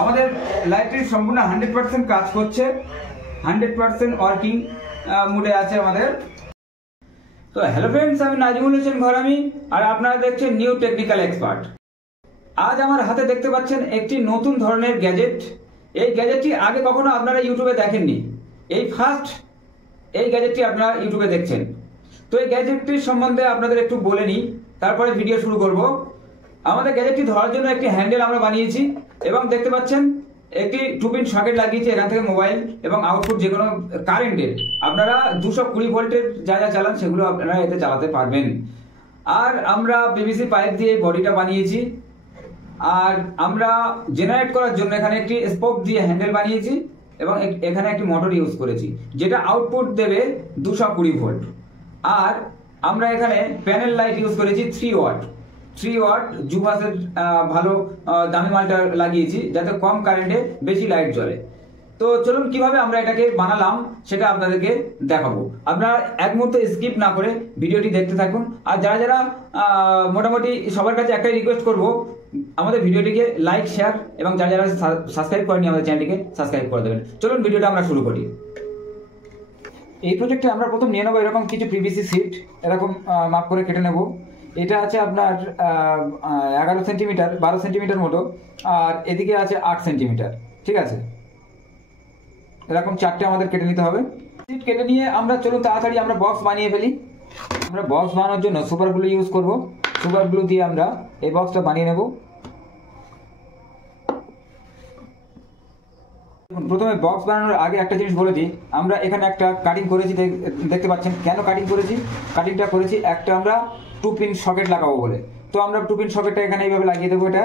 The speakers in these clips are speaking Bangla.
আমাদের লাইটটি সম্পূর্ণ 100% কাজ করছে, 100% ওয়ার্কিং মুডে আছে আমাদের। তো হ্যালো ফ্রেন্ডস, আমি নাজমুল হোসেন ঘরামি আর আপনারা দেখছেন নিউ টেকনিক্যাল এক্সপার্ট। আজ আমার হাতে দেখতে পাচ্ছেন একটি নতুন ধরনের গ্যাজেট। এই গ্যাজেটটি আগে কখনো আপনারা ইউটিউবে দেখেননি, এই ফার্স্ট এই গ্যাজেটটি আপনারা ইউটিউবে দেখছেন। তো এই গ্যাজেটটির সম্বন্ধে আপনাদের একটু বলে নিই, তারপরে ভিডিও শুরু করব। আমাদের গ্যাজেটটি ধরার জন্য একটি হ্যান্ডেল আমরা বানিয়েছি এবং দেখতে পাচ্ছেন একটি 2-পিন সকেট লাগিয়েছি। এখান থেকে মোবাইল এবং আউটপুট যে কোনো কারেন্টের আপনারা 220 ভোল্টের যা যা চালান সেগুলো আপনারা এতে চালাতে পারবেন। আর আমরা পিভিসি পাইপ দিয়ে বডিটা বানিয়েছি। আর আমরা জেনারেট করার জন্য এখানে একটি স্পোক দিয়ে হ্যান্ডেল বানিয়েছি এবং এখানে একটি মোটর ইউজ করেছি যেটা আউটপুট দেবে 220 ভোল্ট। আর আমরা এখানে প্যানেল লাইট ইউজ করেছি 3 ওয়াট জুভাসের ভালো দামি মালটা লাগিয়েছি যাতে কম কারেন্টে বেশি লাইট জ্বলে। তো চলুন কিভাবে আমরা এটাকে বানালাম সেটা আপনাদেরকে দেখাবো। আপনারা এক মুহূর্তে স্কিপ না করে ভিডিওটি দেখতে থাকুন। আর যারা যারা মোটামুটি সবার কাছে একটাই রিকোয়েস্ট করব, আমাদের ভিডিওটিকে লাইক, শেয়ার এবং যারা যারা সাবস্ক্রাইব করেনি আমাদের চ্যানেলটিকে সাবস্ক্রাইব করে দেবেন। চলুন ভিডিওটা আমরা শুরু করি। এই প্রজেক্টে আমরা প্রথম নিয়ে নেবো এরকম কিছু পিভিসি সিট, এরকম মাপ করে কেটে নেব। এটা আছে আপনার 11 সেন্টিমিটার 12 সেন্টিমিটার মতো, আর এদিকে আছে 8 সেন্টিমিটার। ঠিক আছে, এরকম 4টে আমাদের কেটে নিতে হবে। সিট কেটে নিয়ে আমরা চলুন তাড়াতাড়ি আমরা বক্স বানিয়ে ফেলি। আমরা বক্স বানানোর জন্য সুপার গ্লু ইউজ করব। সুপার গ্লু দিয়ে আমরা এই বক্সটা বানিয়ে নেব। প্রথমে বক্স বানানোর আগে একটা জিনিস বলে দিই, আমরা এখানে একটা কাটিং করেছি, দেখতে পাচ্ছেন। কেন কাটিং করেছি? কাটিংটা করেছি একটা আমরা 2-পিন সকেট লাগাবো বলে। তো আমরা 2-পিন সকেটটা এখানে এইভাবে লাগিয়ে দেবো। এটা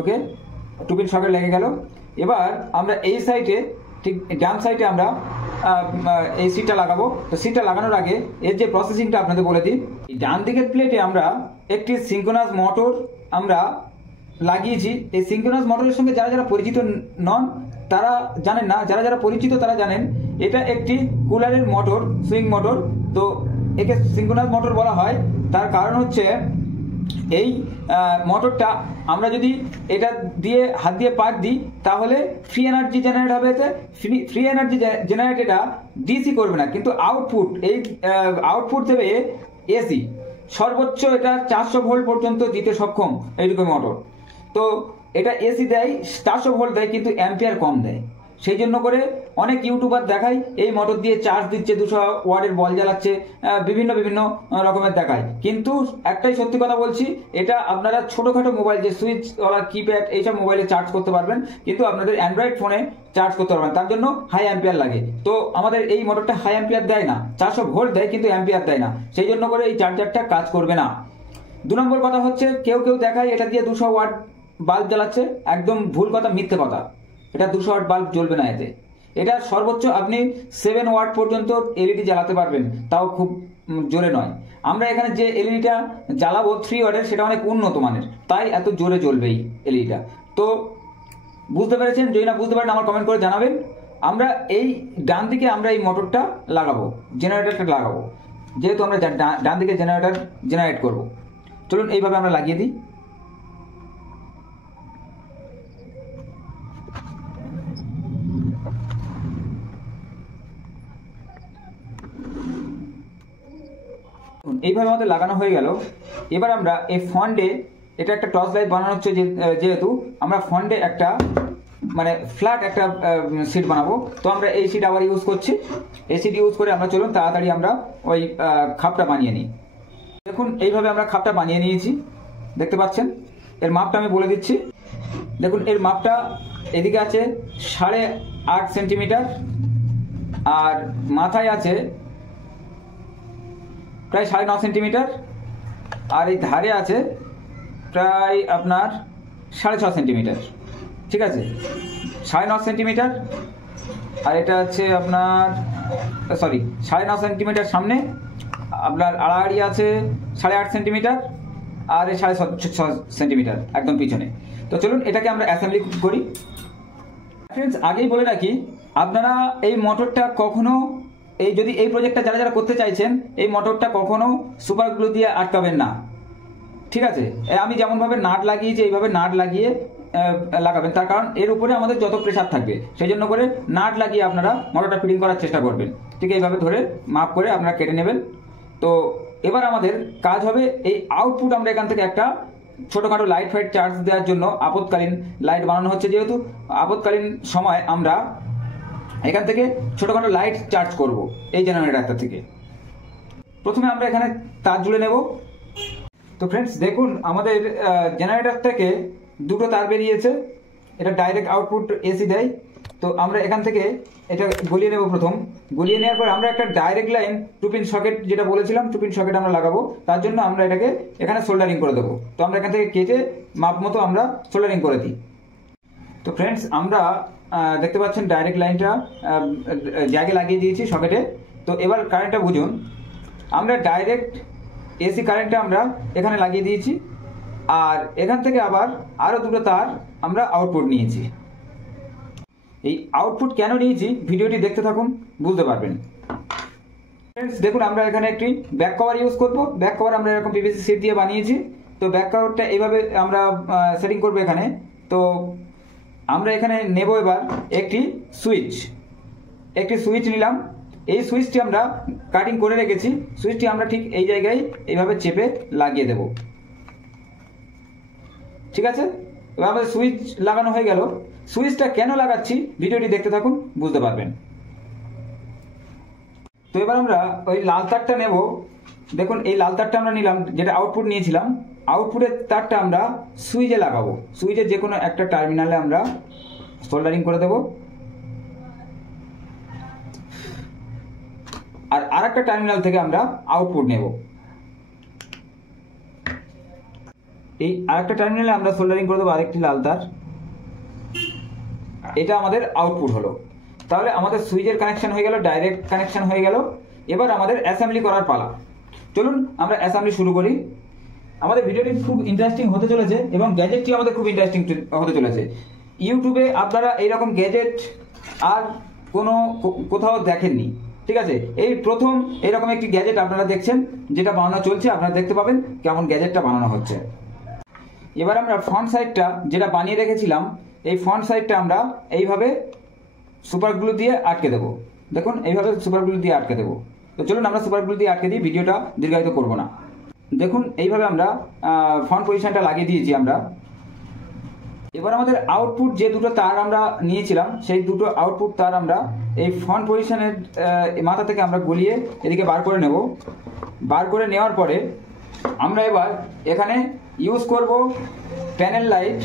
ওকে, 2-পিন সকেট লেগে গেল। এবার আমরা এই সাইডে, ঠিক ডান সাইডে আমরা এই সিটটা লাগাবো। তো সিটটা লাগানোর আগে এর যে প্রসেসিংটা আপনাদের বলে দিই। ডান দিকের প্লেটে আমরা একটি সিঙ্ক্রোনাস মোটর আমরা লাগিয়েছি। এই সিঙ্ক্রোনাস মোটরের সঙ্গে যারা যারা পরিচিত নন তারা জানেন না, যারা যারা পরিচিত তারা জানেন এটা একটি কুলারের মোটর, সুইং মোটর। তো একে সিঙ্ক্রোনাস মোটর বলা হয়। তার কারণ হচ্ছে এই মোটরটা আমরা যদি এটা দিয়ে হাত দিয়ে পাক দিই তাহলে ফ্রি এনার্জি জেনারেট হবে। এতে ফ্রি এনার্জি জেনারেট এটা ডিসি করবে না, কিন্তু আউটপুট দেবে এসি। সর্বোচ্চ এটা 400 ভোল্ট পর্যন্ত দিতে সক্ষম এইরকম মোটর। তো এটা এসি দেয়, 400 ভোল্ট দেয়, কিন্তু অ্যাম্পিয়ার কম দেয়। সেই জন্য করে অনেক ইউটিউবার দেখায় এই মোটর দিয়ে চার্জ দিচ্ছে, 200 ওয়াটের বল জ্বালাচ্ছে, বিভিন্ন বিভিন্ন রকমের দেখায়। কিন্তু একটাই সত্যি কথা বলছি, এটা আপনারা ছোটোখাটো মোবাইল, যে সুইচ ওলা কিপ্যাড এইসব মোবাইলে চার্জ করতে পারবেন, কিন্তু আপনাদের অ্যান্ড্রয়েড ফোনে চার্জ করতে পারবেন। তার জন্য হাই অ্যাম্পিয়ার লাগে। তো আমাদের এই মোটরটা হাই অ্যাম্পিয়ার দেয় না, 400 ভোল্ট দেয় কিন্তু অ্যাম্পিয়ার দেয় না। সেই জন্য করে এই চার্জারটা কাজ করবে না। 2 নম্বর কথা হচ্ছে, কেউ কেউ দেখায় এটা দিয়ে 200 ওয়াট বাল্ব জ্বালাচ্ছে। একদম ভুল কথা, মিথ্যে কথা। এটা 200 ওয়াট বাল্ব জ্বলবে না এতে। এটা সর্বোচ্চ আপনি 7 ওয়াট পর্যন্ত এলইডি জ্বালাতে পারবেন, তাও খুব জোরে নয়। আমরা এখানে যে এলইডিটা জ্বালাবো 3 ওয়াটের, সেটা অনেক উন্নত মানের, তাই এত জোরে জ্বলবে এই এলইডিটা। তো বুঝতে পেরেছেন? যদি না বুঝতে পারেন আমার কমেন্ট করে জানাবেন। আমরা এই ডান দিকে আমরা এই মোটরটা লাগাবো, জেনারেটরটা লাগাবো, যেহেতু আমরা ডান দিকে জেনারেট করব। চলুন এইভাবে আমরা লাগিয়ে দিই। এইভাবে আমাদের লাগানো হয়ে গেল। এবার আমরা এই ফন্ডে, এটা একটা টর্চ লাইট বানানো হচ্ছে, যেহেতু আমরা ফন্ডে একটা মানে ফ্ল্যাট একটা সিট বানাবো। তো আমরা এই সিট আবার ইউজ করছি। এই সিট ইউজ করে আমরা চলুন তাড়াতাড়ি আমরা ওই খাপটা বানিয়ে নিই। দেখুন এইভাবে আমরা খাপটা বানিয়ে নিয়েছি, দেখতে পাচ্ছেন। এর মাপটা আমি বলে দিচ্ছি। দেখুন এর মাপটা এদিকে আছে 8.5 সেন্টিমিটার, আর মাথায় আছে প্রায় 9.5 সেন্টিমিটার, আর এই ধারে আছে প্রায় আপনার 6.5 সেন্টিমিটার। ঠিক আছে, 9.5 সেন্টিমিটার, আর এটা আছে আপনার 9.5 সেন্টিমিটার সামনে, আপনার আড়াআড়ি আছে 8.5 সেন্টিমিটার, আর এই 6.5 সেন্টিমিটার একদম পিছনে। তো চলুন এটাকে আমরা অ্যাসেম্বলি করি। ফ্রেন্ডস, আগেই বলে রাখি, আপনারা এই মোটরটা কখনো যদি এই প্রজেক্টটা যারা যারা করতে চাইছেন, এই মোটরটা কখনো সুপার গ্লু দিয়ে আটকাবেন না। ঠিক আছে, আমি যেমনভাবে নাট লাগিয়েছি এইভাবে নাট লাগিয়ে লাগাবেন, তার কারণ এর উপরে আমাদের যত প্রেসার থাকবে সেই জন্য করে নাট লাগিয়ে আপনারা মোটরটা ফিটিং করার চেষ্টা করবেন। ঠিক এইভাবে ধরে মাপ করে আপনারা কেটে নেবেন। তো এবার আমাদের কাজ হবে এই আউটপুট আমরা এখান থেকে একটা ছোটোখাটো লাইট ফাইট চার্জ দেওয়ার জন্য আপদকালীন লাইট বানানো হচ্ছে, যেহেতু আপদকালীন সময় আমরা এখান থেকে ছোটোখাটো লাইট চার্জ করব এই জেনারেটরটা থেকে। প্রথমে আমরা এখানে তার জুড়ে নেব। তো ফ্রেন্ডস দেখুন আমাদের জেনারেটর থেকে দুটো তার বেরিয়েছে, এটা ডাইরেক্ট আউটপুট এসি দেয়। তো আমরা এখান থেকে এটা গলিয়ে নেব। প্রথম গলিয়ে নেওয়ার পর আমরা একটা ডাইরেক্ট লাইন 2 পিন সকেট, যেটা বলেছিলাম 2 পিন সকেট আমরা লাগাবো, তার জন্য আমরা এটাকে এখানে সোল্ডারিং করে দেবো। তো আমরা এখান থেকে কেটে মাপ মতো আমরা সোল্ডারিং করে দিই। তো ফ্রেন্ডস আমরা দেখতে পাচ্ছেন ডাইরেক্ট লাইনটা জায়গায় লাগিয়ে দিয়েছি সকেটে। তো এবার কারেন্টটা বুঝুন, আমরা ডাইরেক্ট এসি কারেন্টটা আমরা এখানে লাগিয়ে দিয়েছি, আর এখান থেকে আবার আরও দুটো তার আমরা আউটপুট নিয়েছি। এই আউটপুট কেন নিয়েছি ভিডিওটি দেখতে থাকুন, বুঝতে পারবেন। ফ্রেন্ডস দেখুন আমরা এখানে একটি ব্যাক কভার ইউজ করব। ব্যাক কভার আমরা এরকম পিভিসি শীট দিয়ে বানিয়েছি। তো ব্যাক কভারটা এইভাবে আমরা সেটিং করবো এখানে। তো আমরা এখানে নেব এবার একটি সুইচ নিলাম। এই সুইচটি আমরা কাটিং করে রেখেছি, সুইচটি আমরা ঠিক এই জায়গায় এইভাবে চেপে লাগিয়ে দেব। ঠিক আছে, এবার আমাদের সুইচ লাগানো হয়ে গেল। সুইচটা কেন লাগাচ্ছি ভিডিওটি দেখতে থাকুন, বুঝতে পারবেন। তো এবার আমরা ওই লাল তারটা নেব। দেখুন এই লাল তারটা আমরা নিলাম, যেটা আউটপুট নিয়েছিলাম। আউটপুটের তারটা আমরা সুইচে লাগাবো। সুইচের যে কোনো একটা টার্মিনালে আমরা সোল্ডারিং করে দেব, আর আরেকটা টার্মিনাল থেকে আমরা আউটপুট নেব। এই আরেকটা টার্মিনালে আমরা সোল্ডারিং করে দেবো আরেকটি লাল তার। এটা আমাদের আউটপুট হলো। তাহলে আমাদের সুইচের কানেকশন হয়ে গেল, ডাইরেক্ট কানেকশন হয়ে গেল। এবার আমাদের অ্যাসেম্বলি করার পালা। চলুন আমরা অ্যাসেম্বলি শুরু করি। আমাদের ভিডিওটি খুব ইন্টারেস্টিং হতে চলেছে এবং গ্যাজেটটি আমাদের খুব ইন্টারেস্টিং হতে চলেছে। ইউটিউবে আপনারা এইরকম গ্যাজেট আর কোথাও দেখেননি। ঠিক আছে, এই প্রথম এইরকম একটি গ্যাজেট আপনারা দেখছেন, যেটা বানানো চলছে। আপনারা দেখতে পাবেন কেমন গ্যাজেটটা বানানো হচ্ছে। এবার আমরা ফ্রন্ট সাইডটা যেটা বানিয়ে রেখেছিলাম, এই ফ্রন্ট সাইডটা আমরা এইভাবে সুপার গ্লু দিয়ে আটকে দেবো। দেখুন এইভাবে সুপার গ্লু দিয়ে আটকে দেবো। তো চলুন আমরা সুপার গ্লু দিয়ে আটকে দিই, ভিডিওটা দীর্ঘায়িত করব না। দেখুন এইভাবে আমরা ফ্রন্ট পজিশনটা লাগিয়ে দিয়েছি আমরা। এবার আমাদের আউটপুট যে দুটো তার আমরা নিয়েছিলাম, সেই দুটো আউটপুট তার আমরা এই ফ্রন্ট পজিশনের মাথা থেকে আমরা গলিয়ে এদিকে বার করে নেব। বার করে নেওয়ার পরে আমরা এবার এখানে ইউজ করব প্যানেল লাইট।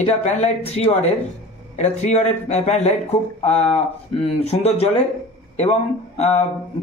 এটা প্যানেল লাইট 3 ওয়াটের, এটা 3 ওয়াটের প্যানেল লাইট। খুব সুন্দর জ্বলে এবং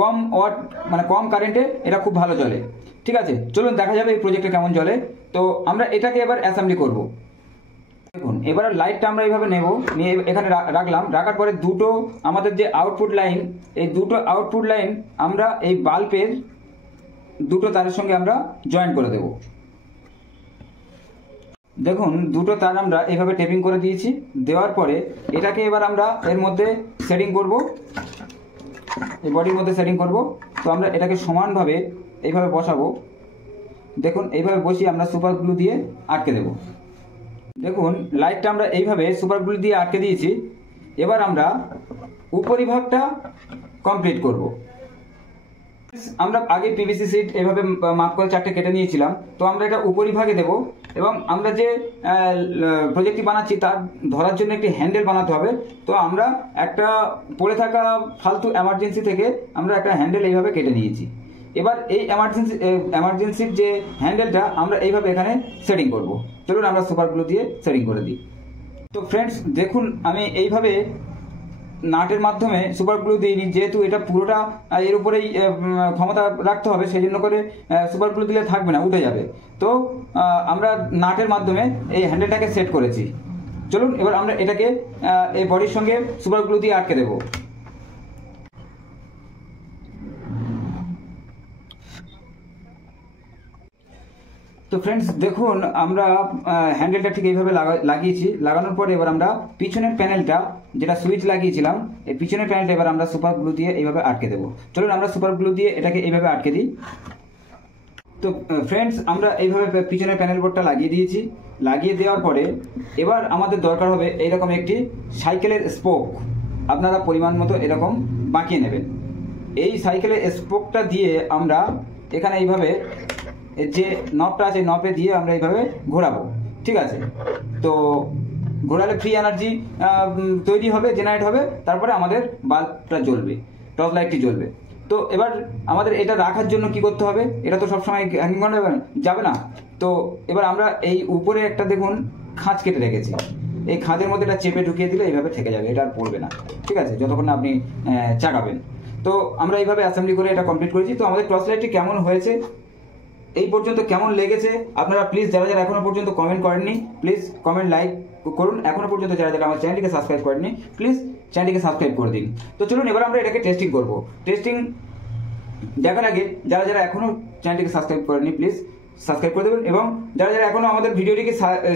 কম ওয়াট মানে কম কারেন্টে এটা খুব ভালো জ্বলে। ঠিক আছে, চলুন দেখা যাবে এই প্রজেক্টে কেমন জ্বলে। তো আমরা এটাকে এবার অ্যাসেম্বলি করব। দেখুন এবার লাইটটা আমরা এইভাবে নেব, নিয়ে এখানে রাখলাম। রাখার পরে দুটো আমাদের যে আউটপুট লাইন, এই দুটো আউটপুট লাইন আমরা এই বাল্বের দুটো তারের সঙ্গে আমরা জয়েন করে দেব। দেখুন দুটো তার আমরা এইভাবে টেপিং করে দিয়েছি। দেওয়ার পরে এটাকে এবার আমরা এর মধ্যে সেটিং করব, এই বডির মধ্যে সেটিং করব। তো আমরা এটাকে সমানভাবে এইভাবে বসাবো। দেখুন এইভাবে বসিয়ে আমরা সুপার গ্লু দিয়ে আটকে দেব। দেখুন লাইটটা আমরা এইভাবে সুপার গ্লু দিয়ে আটকে দিয়েছি। এবার আমরা উপরিভাগটা কমপ্লিট করব। আমরা আগে পিভিসি শীট এভাবে মাপ করে 4টে কেটে নিয়েছিলাম। তো আমরা এটা উপরিভাগে দেব এবং আমরা যে প্রজেক্টটি বানাচ্ছি তার ধরার জন্য একটি হ্যান্ডেল বানাতে হবে। তো আমরা একটা পড়ে থাকা ফালতু এমার্জেন্সি থেকে আমরা একটা হ্যান্ডেল এইভাবে কেটে নিয়েছি। এবার এই এমার্জেন্সির যে হ্যান্ডেলটা আমরা এইভাবে এখানে সেটিং করব। চলুন আমরা সুপার গ্লু দিয়ে সেটিং করে দিই। তো ফ্রেন্ডস দেখুন আমি এইভাবে নাটের মাধ্যমে সুপার গ্লু দিইনি, যেহেতু এটা পুরোটা এর উপরেই ক্ষমতা রাখতে হবে, সেই জন্য করে সুপার গ্লু দিলে থাকবে না, উঠে যাবে। তো আমরা নাটের মাধ্যমে এই হ্যান্ডেলটাকে সেট করেছি। চলুন এবার আমরা এটাকে এই বডির সঙ্গে সুপার গ্লু দিয়ে আটকে দেবো। তো ফ্রেন্ডস দেখুন আমরা হ্যান্ডেলটা ঠিক এইভাবে লাগিয়েছি। লাগানোর পরে এবার আমরা পিছনের প্যানেলটা যেটা সুইচ লাগিয়েছিলাম, এই পিছনের প্যানেলটা এবার আমরা সুপার গ্লু দিয়ে এইভাবে আটকে দেবো। চলুন আমরা সুপার গ্লু দিয়ে এটাকে এইভাবে আটকে দিই। তো ফ্রেন্ডস, আমরা এইভাবে পিছনের প্যানেল বোর্ডটা লাগিয়ে দিয়েছি। লাগিয়ে দেওয়ার পরে এবার আমাদের দরকার হবে এইরকম একটি সাইকেলের স্পোক। আপনারা পরিমাণ মতো এরকম বাঁকিয়ে নেবেন। এই সাইকেলের স্পোকটা দিয়ে আমরা এখানে এইভাবে যে নবটা আছে নবে দিয়ে আমরা এইভাবে ঘোরাবো, ঠিক আছে? তো ঘোরালে ফ্রি এনার্জি তৈরি হবে, জেনারেট হবে, তারপরে আমাদের বাল্বটা জ্বলবে, টর্চ লাইটটি জ্বলবে। তো এবার আমাদের এটা রাখার জন্য কি করতে হবে? এটা তো সবসময় হ্যাঙ্গিং করা যাবে না। তো এবার আমরা এই উপরে একটা দেখুন খাঁজ কেটে রেখেছি, এই খাঁজের মধ্যে এটা চেপে ঢুকিয়ে দিলে এইভাবে থেকে যাবে, এটা আর পড়বে না, ঠিক আছে, যতক্ষণ না আপনি চাকাবেন। তো আমরা এইভাবে অ্যাসেম্বলি করে এটা কমপ্লিট করেছি। তো আমাদের টর্চ লাইটটি কেমন হয়েছে, এই পর্যন্ত কেমন লেগেছে, আপনারা প্লিজ যারা যারা এখনো পর্যন্ত কমেন্ট করেননি প্লিজ কমেন্ট লাইক করুন। এখনো পর্যন্ত যারা যারা আমার চ্যানেলটিকে সাবস্ক্রাইব করেননি প্লিজ চ্যানেলটিকে সাবস্ক্রাইব করে দিন। তো চলুন এবার আমরা এটাকে টেস্টিং করব। টেস্টিং দেখার আগে যারা যারা এখনো চ্যানেলটিকে সাবস্ক্রাইব করেননি প্লিজ সাবস্ক্রাইব করে দেবেন, এবং যারা যারা এখনো আমাদের ভিডিওটিকে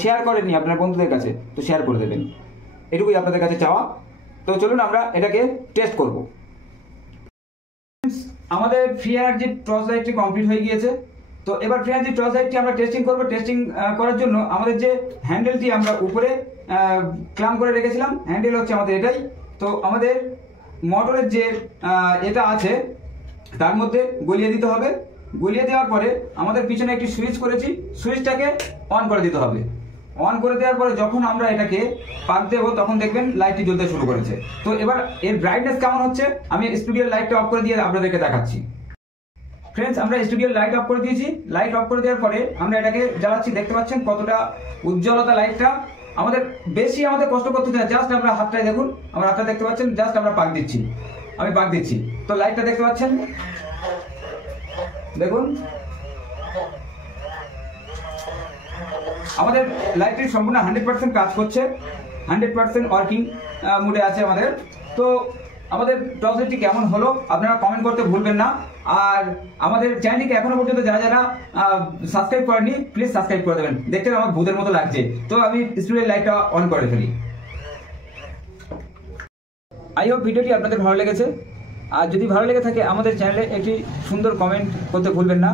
শেয়ার করেননি আপনার বন্ধুদের কাছে, তো শেয়ার করে দেবেন, এটুকুই আপনাদের কাছে চাওয়া। তো চলুন আমরা এটাকে টেস্ট করব। আমাদের ফ্রি এনার্জি টর্চ লাইটটি কমপ্লিট হয়ে গিয়েছে। তো এবার ফ্রি এনার্জি টর্চ লাইটটি আমরা টেস্টিং করব। টেস্টিং করার জন্য আমাদের যে হ্যান্ডেলটি আমরা উপরে ক্লাম করে রেখেছিলাম, হ্যান্ডেল হচ্ছে আমাদের এটাই। তো আমাদের মোটরের যে এটা আছে তার মধ্যে গলিয়ে দিতে হবে। গলিয়ে দেওয়ার পরে আমাদের পিছনে একটি সুইচ করেছি, সুইচটাকে অন করে দিতে হবে। অন করে দেওয়ার পরে যখন আমরা এটাকে পাক দেবো তখন দেখবেন লাইটটি জ্বলতে শুরু করেছে। তো এবার এর ব্রাইটনেস কেমন হচ্ছে আমি স্টুডিওর লাইটটা অফ করে দিয়ে আপনাদেরকে দেখাচ্ছি। ফ্রেন্ডস, আমরা স্টুডিওর লাইট অফ করে দিয়েছি। লাইট অফ করে দেওয়ার পরে আমরা এটাকে জ্বালাচ্ছি, দেখতে পাচ্ছেন কতটা উজ্জ্বলতা লাইটটা। আমাদের বেশি কষ্ট করতে চাই, জাস্ট আমরা হাতটায় দেখুন, আমার হাতটা দেখতে পাচ্ছেন, জাস্ট আমরা পাক দিচ্ছি, আমি পাক দিচ্ছি। তো লাইটটা দেখতে পাচ্ছেন, দেখুন আমাদের লাইটটি সম্পূর্ণ 100% কাজ করছে, 100% ওয়ার্কিং মুডে আছে আমাদের। তো আমাদের টর্চ লাইটটি কেমন হলো আপনারা কমেন্ট করতে ভুলবেন না। আর আমাদের চ্যানেলটিকে এখনো পর্যন্ত যারা যারা সাবস্ক্রাইব করেননি প্লিজ সাবস্ক্রাইব করে দেবেন। দেখতে আমার ভূতের মতো লাগছে, তো আমি স্টুডিওর লাইটটা অন করে ফেলি। আই হোপ ভিডিওটি আপনাদের ভালো লেগেছে। আর যদি ভালো লেগে থাকে আমাদের চ্যানেলে একটি সুন্দর কমেন্ট করতে ভুলবেন না।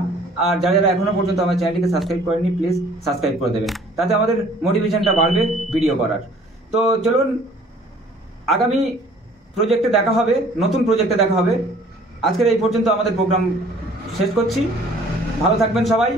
আর যারা যারা এখনো পর্যন্ত আমার চ্যানেলটিকে সাবস্ক্রাইব করেননি প্লিজ সাবস্ক্রাইব করে দেবেন, তাতে আমাদের মোটিভেশনটা বাড়বে ভিডিও করার। তো চলুন আগামী প্রজেক্টে দেখা হবে, নতুন প্রজেক্টে দেখা হবে। আজকের এই পর্যন্ত আমাদের প্রোগ্রাম শেষ করছি। ভালো থাকবেন সবাই।